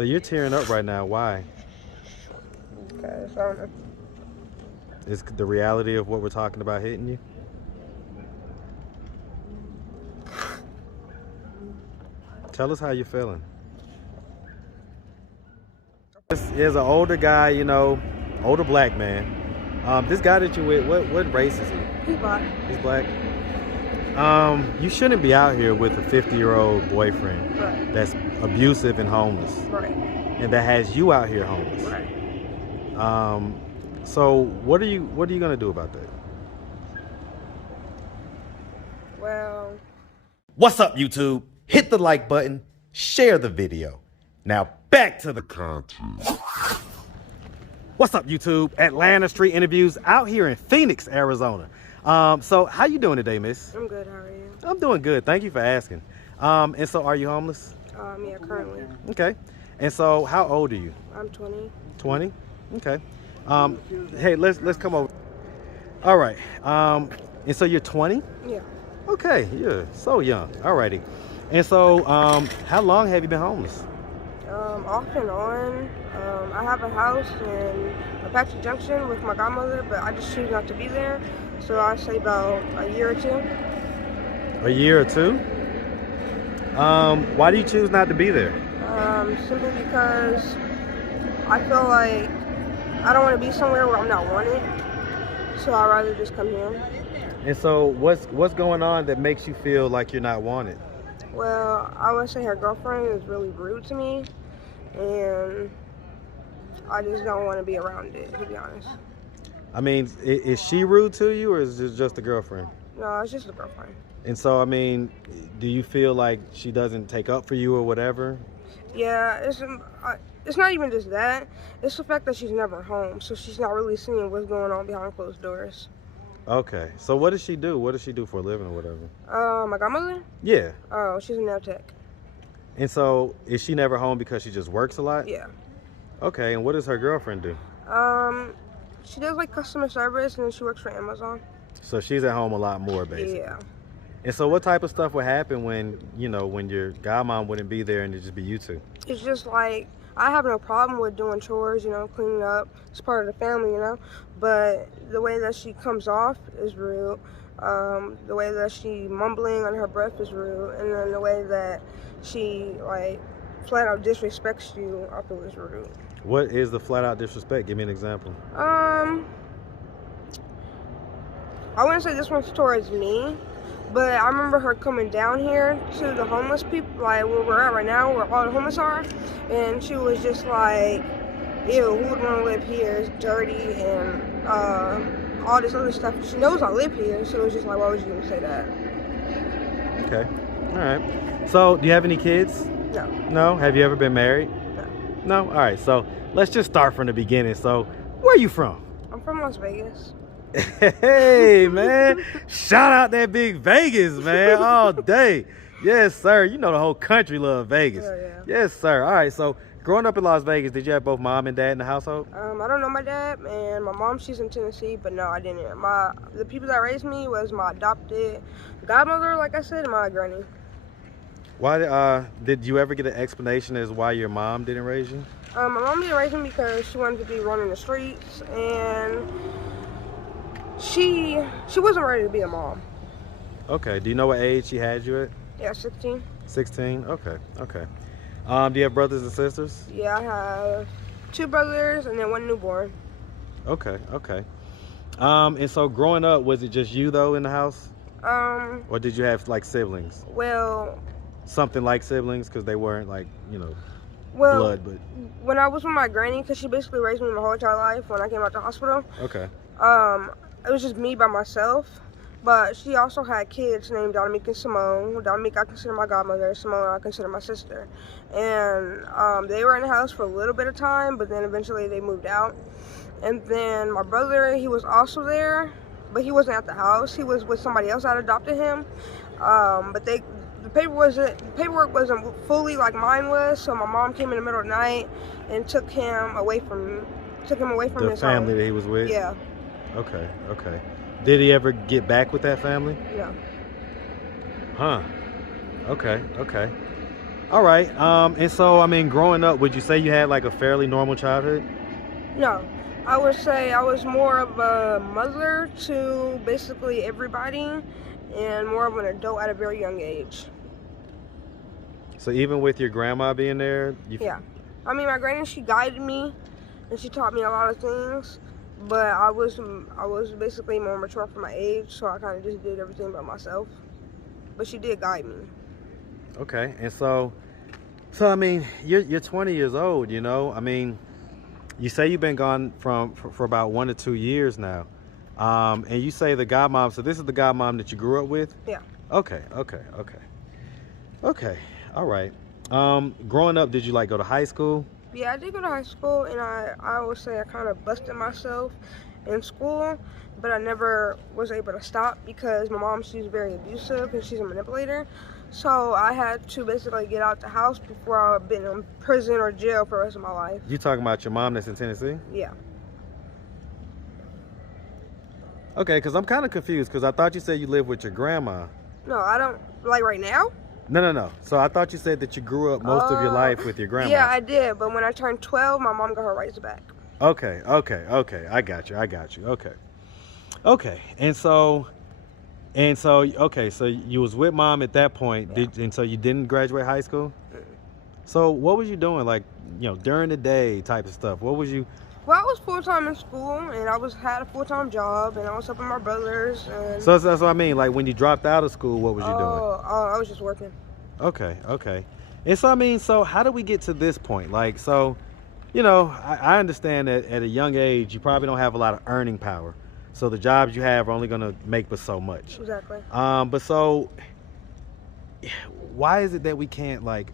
So you're tearing up right now. Why? Okay, so Is the reality of what we're talking about hitting you? Tell us how you're feeling. This is an older guy, you know, older black man. This guy that you with, what race is he? he's black. He's black. You shouldn't be out here with a 50-year-old boyfriend Right. that's abusive and homeless, Right. and that has you out here homeless. Right. So what are you gonna do about that? Well, What's up, YouTube? Hit the like button, share the video. Now back to the content. What's up, YouTube? Atlanta Street Interviews out here in Phoenix, Arizona. So how you doing today, miss? I'm good. How are you? I'm doing good. Thank you for asking. And so are you homeless? Yeah, currently. Okay. And so how old are you? I'm 20. 20? Okay. Hey, let's come over. All right. And so you're 20? Yeah. Okay, you're so young. Alrighty. And so how long have you been homeless? Off and on. I have a house in Apache Junction with my godmother, but I just choose not to be there. So I say about a year or two. A year or two? Why do you choose not to be there? Simply because I feel like I don't want to be somewhere where I'm not wanted. So I'd rather just come here. And so what's going on that makes you feel like you're not wanted? Well, I would say her girlfriend is really rude to me, and I just don't want to be around it, to be honest. I mean, is she rude to you, or is it just a girlfriend? No, it's just a girlfriend. And so, I mean, do you feel like she doesn't take up for you or whatever? Yeah, it's not even just that. It's the fact that she's never home, so she's not really seeing what's going on behind closed doors. Okay. So what does she do? What does she do for a living or whatever? My godmother? Yeah. Oh, she's a nail tech. And so, is she never home because she just works a lot? Yeah. Okay, and what does her girlfriend do? She does like customer service, and then she works for Amazon. So she's at home a lot more, basically. Yeah. And so what type of stuff would happen when your godmom wouldn't be there and it'd just be you two? It's just like, I have no problem with doing chores, cleaning up. It's part of the family, But the way that she comes off is rude. The way that she mumbling on her breath is rude. And then the way that she, flat out disrespects you, I feel is rude. What is the flat out disrespect? Give me an example. I wouldn't say this one's towards me, but I remember her coming down here to the homeless people, like where we're at right now, where all the homeless are, and she was just like, ew, who would want to live here? It's dirty and all this other stuff. She knows I live here, so it's just like, why would you even say that? Okay. All right. So, do you have any kids? No. No? Have you ever been married? No. No? All right. So, let's just start from the beginning. So, where are you from? I'm from Las Vegas. Hey, man. Shout out that big Vegas, man, all day. Yes, sir. You know the whole country love Vegas. Yeah. Yes, sir. All right. So, growing up in Las Vegas, did you have both mom and dad in the household? I don't know my dad, and my mom, she's in Tennessee, but no, I didn't. The people that raised me was my adopted godmother, like I said, and my granny. Why did you ever get an explanation as why your mom didn't raise you? My mom didn't raise me because she wanted to be running the streets, and she wasn't ready to be a mom. Okay. Do you know what age she had you at? Yeah, 16. 16? Okay. Okay. Do you have brothers and sisters? Yeah, I have 2 brothers and then 1 newborn. Okay. Okay. And so growing up, was it just you though in the house? Or did you have like siblings? Well, Something like siblings, because they weren't like, well, blood, but when I was with my granny, because she basically raised me my whole entire life when I came out the hospital, okay. it was just me by myself. But she also had kids named Dominique and Simone. Dominique I consider my godmother, Simone I consider my sister. And they were in the house for a little bit of time, but then eventually they moved out. And then my brother, he was also there, but he wasn't at the house. He was with somebody else that adopted him. But the paperwork wasn't fully like mine was, so my mom came in the middle of the night and took him away from The his family home. that he was with? Yeah. Okay. Okay. Did he ever get back with that family? No. Huh. Okay. Okay. All right. And so, I mean, growing up, would you say you had like a fairly normal childhood? No, I would say I was more of a mother to basically everybody and more of an adult at a very young age. So even with your grandma being there, Yeah. I mean, my granny, she guided me and she taught me a lot of things, but I was basically more mature for my age, so I kind of just did everything by myself. But she did guide me. Okay. And so I mean, you're 20 years old, you know? I mean, you say you've been gone for about 1 to 2 years now. And you say the godmom, so this is the godmom that you grew up with? Yeah. Okay. All right. Growing up, did you like go to high school? Yeah, I did go to high school, and I would say I kind of busted myself in school, but I never was able to stop because my mom, she's very abusive and she's a manipulator. So I had to basically get out the house before I've been in prison or jail for the rest of my life. You talking about your mom that's in Tennessee? Yeah. Okay, because I'm kind of confused because I thought you said you lived with your grandma. No, I don't, like right now? No. So I thought you said that you grew up most of your life with your grandma. Yeah, I did, but when I turned 12, my mom got her rights back. Okay. I got you. Okay. And so, okay, so you was with mom at that point, Yeah. and so you didn't graduate high school? So what was you doing, like, you know, during the day type of stuff? What was you? Well, I was full-time in school, and I had a full-time job, and I was helping my brothers. And So that's what I mean. Like when you dropped out of school, what was you doing? I was just working. Okay. And so I mean, so how did we get to this point? Like, so, you know, I understand that at a young age you probably don't have a lot of earning power. So the jobs you have are only gonna make but so much. Exactly. But so why is it that we can't like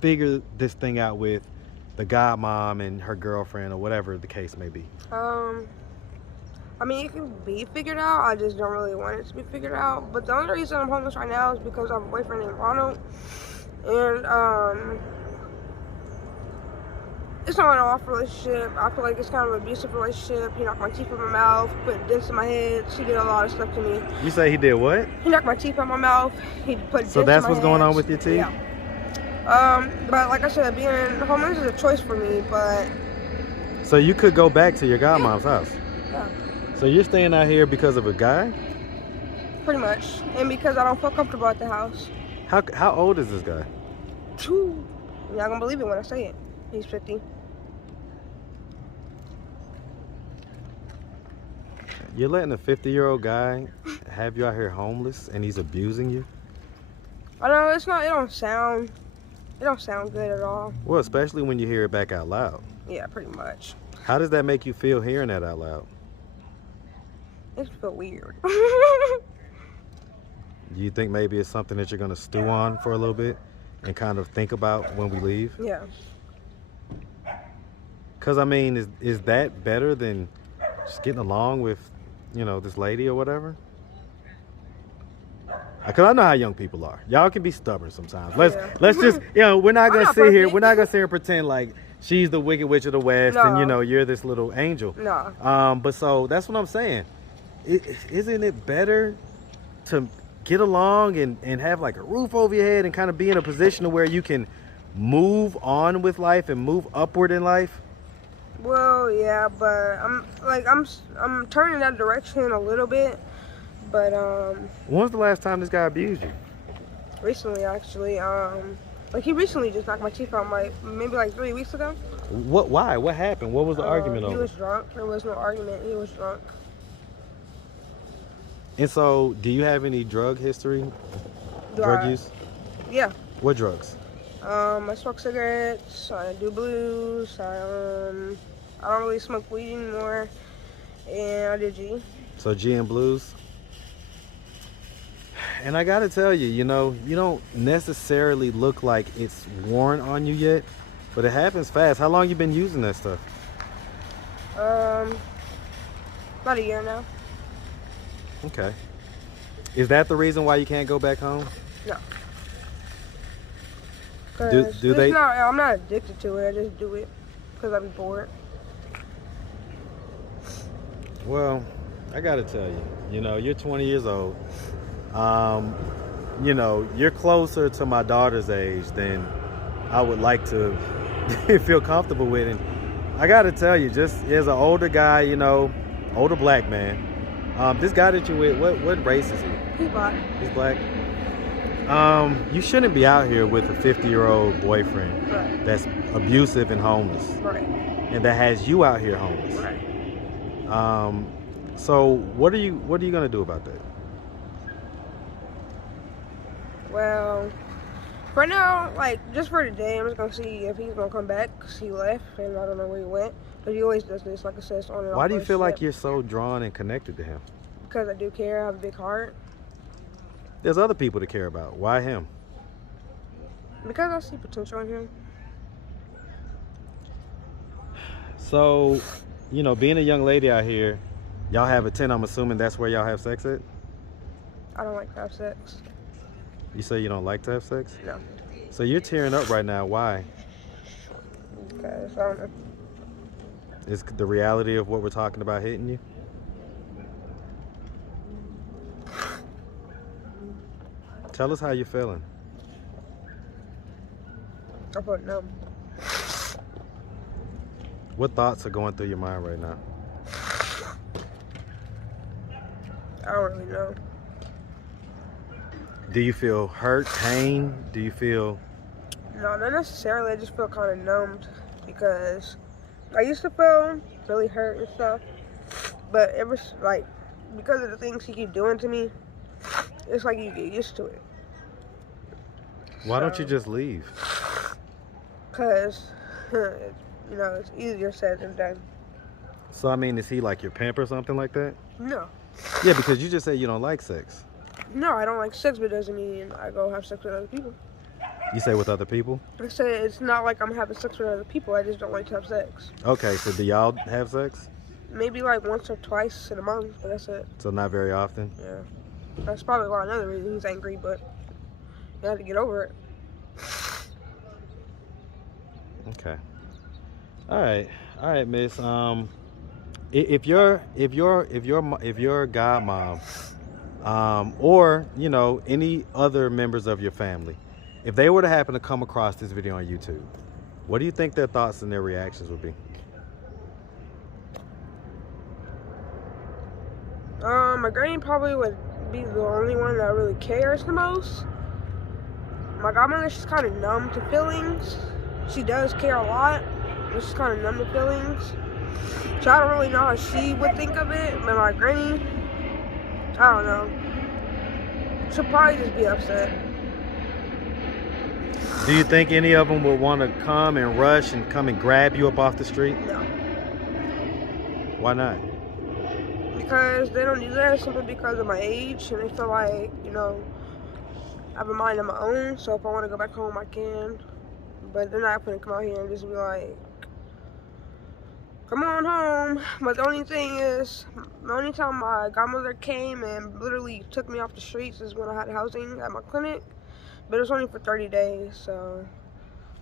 figure this thing out with the godmom and her girlfriend or whatever the case may be? I mean, it can be figured out. I just don't really want it to be figured out. But the only reason I'm homeless right now is because I have a boyfriend named Ronald. And, it's not an off relationship. I feel like it's kind of an abusive relationship. He knocked my teeth in my mouth, put dents in my head. He did a lot of stuff to me. You say he did what? He knocked my teeth out my mouth. He put dents So that's in my what's going on hands. with your teeth? Yeah. But like I said, being homeless is a choice for me, but... So you could go back to your godmom's house? Yeah. So you're staying out here because of a guy? Pretty much. And because I don't feel comfortable at the house. How old is this guy? You're not gonna believe it when I say it. He's 50. You're letting a 50-year-old guy have you out here homeless and he's abusing you? I know it don't sound good at all. Well, especially when you hear it back out loud. Yeah, pretty much. How does that make you feel hearing that out loud? It just feel weird. Do you think maybe it's something that you're gonna stew on for a little bit and kind of think about when we leave? Yeah. Cause I mean, is that better than just getting along with, you know, this lady or whatever? Cause I know how young people are. Y'all can be stubborn sometimes. Let's just, you know, we're not gonna sit here and pretend like she's the Wicked Witch of the West and you know you're this little angel. No. But so that's what I'm saying. Isn't it better to get along and have like a roof over your head and kind of be in a position to where you can move on with life and move upward in life? Well, yeah, but I'm turning that direction a little bit, but When was the last time this guy abused you? recently actually, like he recently just knocked my teeth out maybe like 3 weeks ago. Why? What happened? What was the argument over? He was drunk. There was no argument. He was drunk. And so, do you have any drug history? Drug use? Yeah. What drugs? I smoke cigarettes. I do blues. I don't really smoke weed anymore, and I do G. So G and blues. And I gotta tell you, you know, you don't necessarily look like it's worn on you yet, but it happens fast. How long you been using that stuff? About a year now. Okay. Is that the reason why you can't go back home? No. Do they? I'm not addicted to it. I just do it because I be bored. Well, I gotta tell you, you know, you're 20 years old. you know, you're closer to my daughter's age than I would like to feel comfortable with. And I got to tell you, just as an older guy, you know, older black man, this guy that you with, what race is he? He's black. He's black. You shouldn't be out here with a 50-year-old boyfriend Right. that's abusive and homeless, Right. and that has you out here homeless. Right. So what are you gonna do about that? Well, for now, like, just for today, I'm just gonna see if he's gonna come back, because he left, and I don't know where he went. But he always does this, like I said, on and off. Why do you feel like relationship. you're so drawn and connected to him? Because I do care, I have a big heart. There's other people to care about. Why him? Because I see potential in him. So, you know, being a young lady out here, y'all have a tent. I'm assuming that's where y'all have sex at? I don't like to have sex. You say you don't like to have sex? No. So you're tearing up right now. Why? Because I don't know. Is the reality of what we're talking about hitting you? Tell us how you're feeling. I feel numb. What thoughts are going through your mind right now? I don't really know. Do you feel hurt, pain? Do you feel... No, not necessarily. I just feel kind of numbed because I used to feel really hurt and stuff, but it was like because of the things he keep doing to me, it's like you get used to it. Why don't you just leave? Cause you know it's easier said than done. So I mean, is he like your pimp or something like that? No, Yeah, because you just said you don't like sex. no, I don't like sex, but it doesn't mean I go have sex with other people. You say with other people? I say it's not like I'm having sex with other people. I just don't like to have sex. Okay, so do y'all have sex? Maybe like once or twice in a month, but that's it. So not very often? Yeah, that's probably why another reason he's angry, but you have to get over it. Okay. All right, Miss. If your godmom, or you know any other members of your family, if they were to happen to come across this video on YouTube, what do you think their thoughts and their reactions would be? My granny probably would be the only one that really cares the most. My godmother, she's kind of numb to feelings. She does care a lot, but she's kind of numb to feelings. So I don't really know how she would think of it. But my granny, I don't know. She'll probably just be upset. Do you think any of them would want to come and rush and come and grab you up off the street? No. Why not? Because they don't do that simply because of my age, and they feel like, you know, I have a mind of my own, so if I want to go back home, I can. But they're not going to come out here and just be like, come on home. But the only thing is, the only time my godmother came and literally took me off the streets is when I had housing at my clinic. But it was only for 30 days, so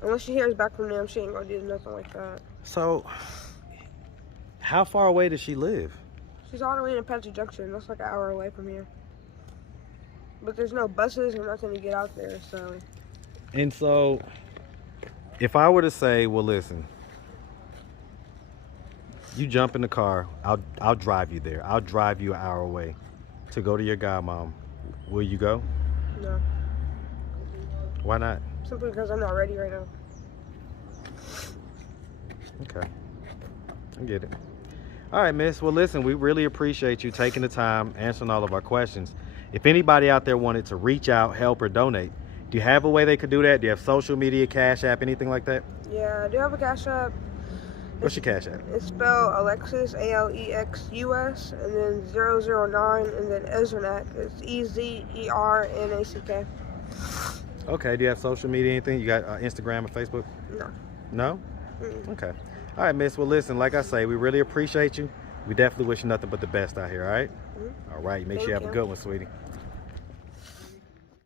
unless she hears back from them, she ain't going to do nothing like that. So, how far away does she live? She's all the way in Apache Junction. That's like an hour away from here. But there's no buses or nothing to get out there, so. And so, if I were to say, well, listen, you jump in the car, I'll drive you there. I'll drive you an hour away to go to your godmom. Will you go? No. Why not? Simply because I'm not ready right now. Okay. I get it. All right, miss. Well, listen, we really appreciate you taking the time, answering all of our questions. If anybody out there wanted to reach out, help, or donate, do you have a way they could do that? Do you have social media, Cash App, anything like that? Yeah, I do have a Cash App. What's your Cash App? It's spelled Alexis, Alexus, and then 009, and then Ezernak. It's EZERNACK. Okay. Do you have social media, anything? You got Instagram or Facebook? No. No? Mm-mm. Okay. All right, miss. Well, listen, like I say, we really appreciate you. We definitely wish you nothing but the best out here, all right? Mm-hmm. All right. Make sure Thank you have a you. good one, sweetie.